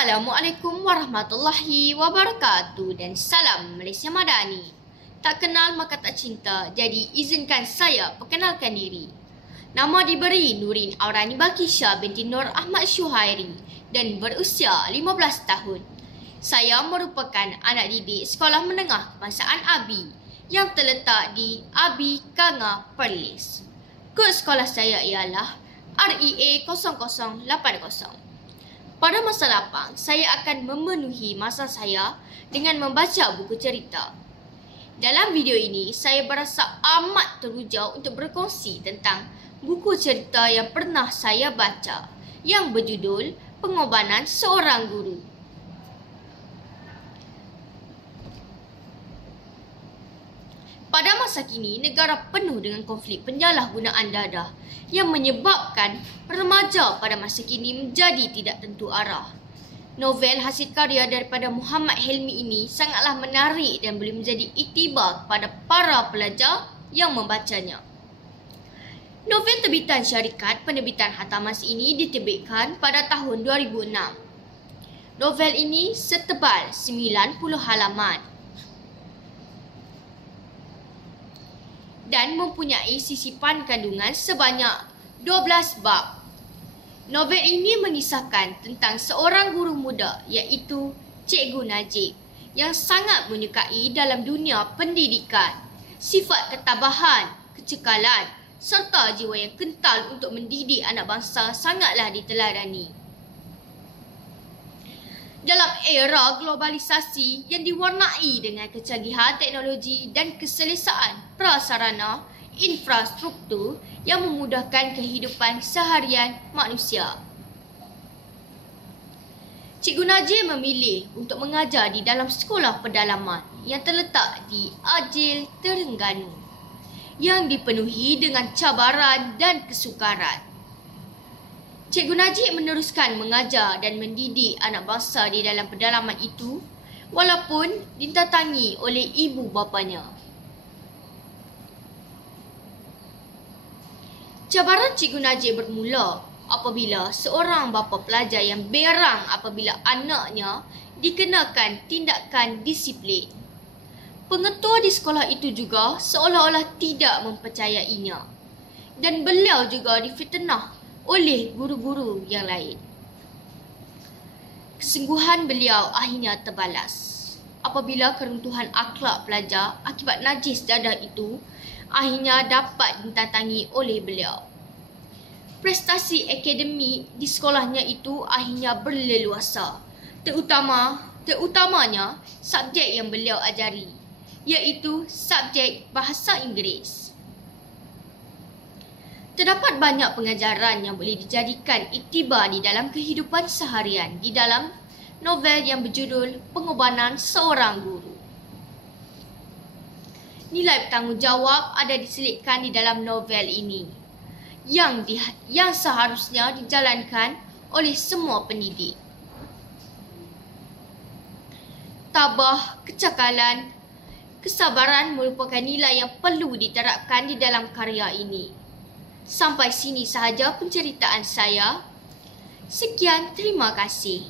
Assalamualaikum warahmatullahi wabarakatuh dan salam Malaysia Madani. Tak kenal maka tak cinta, jadi izinkan saya perkenalkan diri. Nama diberi Nurin Aurani Bakisha binti Nur Ahmad Syuhairi dan berusia 15 tahun. Saya merupakan anak didik Sekolah Menengah Kebangsaan Abi yang terletak di Abi Kanga, Perlis. Kod sekolah saya ialah REA 0080. Pada masa lapang, saya akan memenuhi masa saya dengan membaca buku cerita. Dalam video ini, saya berasa amat teruja untuk berkongsi tentang buku cerita yang pernah saya baca yang berjudul Pengorbanan Seorang Guru. Pada masa kini, negara penuh dengan konflik penyalahgunaan dadah yang menyebabkan remaja pada masa kini menjadi tidak tentu arah. Novel hasil karya daripada Muhammad Helmi ini sangatlah menarik dan boleh menjadi iktibar kepada para pelajar yang membacanya. Novel terbitan syarikat penerbitan Hatamas ini diterbitkan pada tahun 2006. Novel ini setebal 90 halaman. Dan mempunyai sisipan kandungan sebanyak 12 bab. Novel ini mengisahkan tentang seorang guru muda iaitu Cikgu Najib yang sangat menyukai dalam dunia pendidikan, sifat ketabahan, kecekalan serta jiwa yang kental untuk mendidik anak bangsa sangatlah diteladani. Dalam era globalisasi yang diwarnai dengan kecanggihan teknologi dan keselesaan prasarana infrastruktur yang memudahkan kehidupan seharian manusia, Cikgu Najib memilih untuk mengajar di dalam sekolah pedalaman yang terletak di Ajil, Terengganu yang dipenuhi dengan cabaran dan kesukaran. Cikgu Najib meneruskan mengajar dan mendidik anak bangsa di dalam pedalaman itu walaupun ditatangi oleh ibu bapanya. Cabaran Cikgu Najib bermula apabila seorang bapa pelajar yang berang apabila anaknya dikenakan tindakan disiplin. Pengetua di sekolah itu juga seolah-olah tidak mempercayainya dan beliau juga difitnah oleh guru-guru yang lain. Kesungguhan beliau akhirnya terbalas apabila keruntuhan akhlak pelajar akibat najis dadah itu akhirnya dapat ditatangi oleh beliau. Prestasi akademik di sekolahnya itu akhirnya berleluasa, terutamanya subjek yang beliau ajari, iaitu subjek Bahasa Inggeris. Terdapat banyak pengajaran yang boleh dijadikan iktibar di dalam kehidupan seharian di dalam novel yang berjudul Pengorbanan Seorang Guru. Nilai bertanggungjawab ada diselitkan di dalam novel ini yang seharusnya dijalankan oleh semua pendidik. Tabah, kecakalan, kesabaran merupakan nilai yang perlu diterapkan di dalam karya ini. Sampai sini sahaja penceritaan saya. Sekian, terima kasih.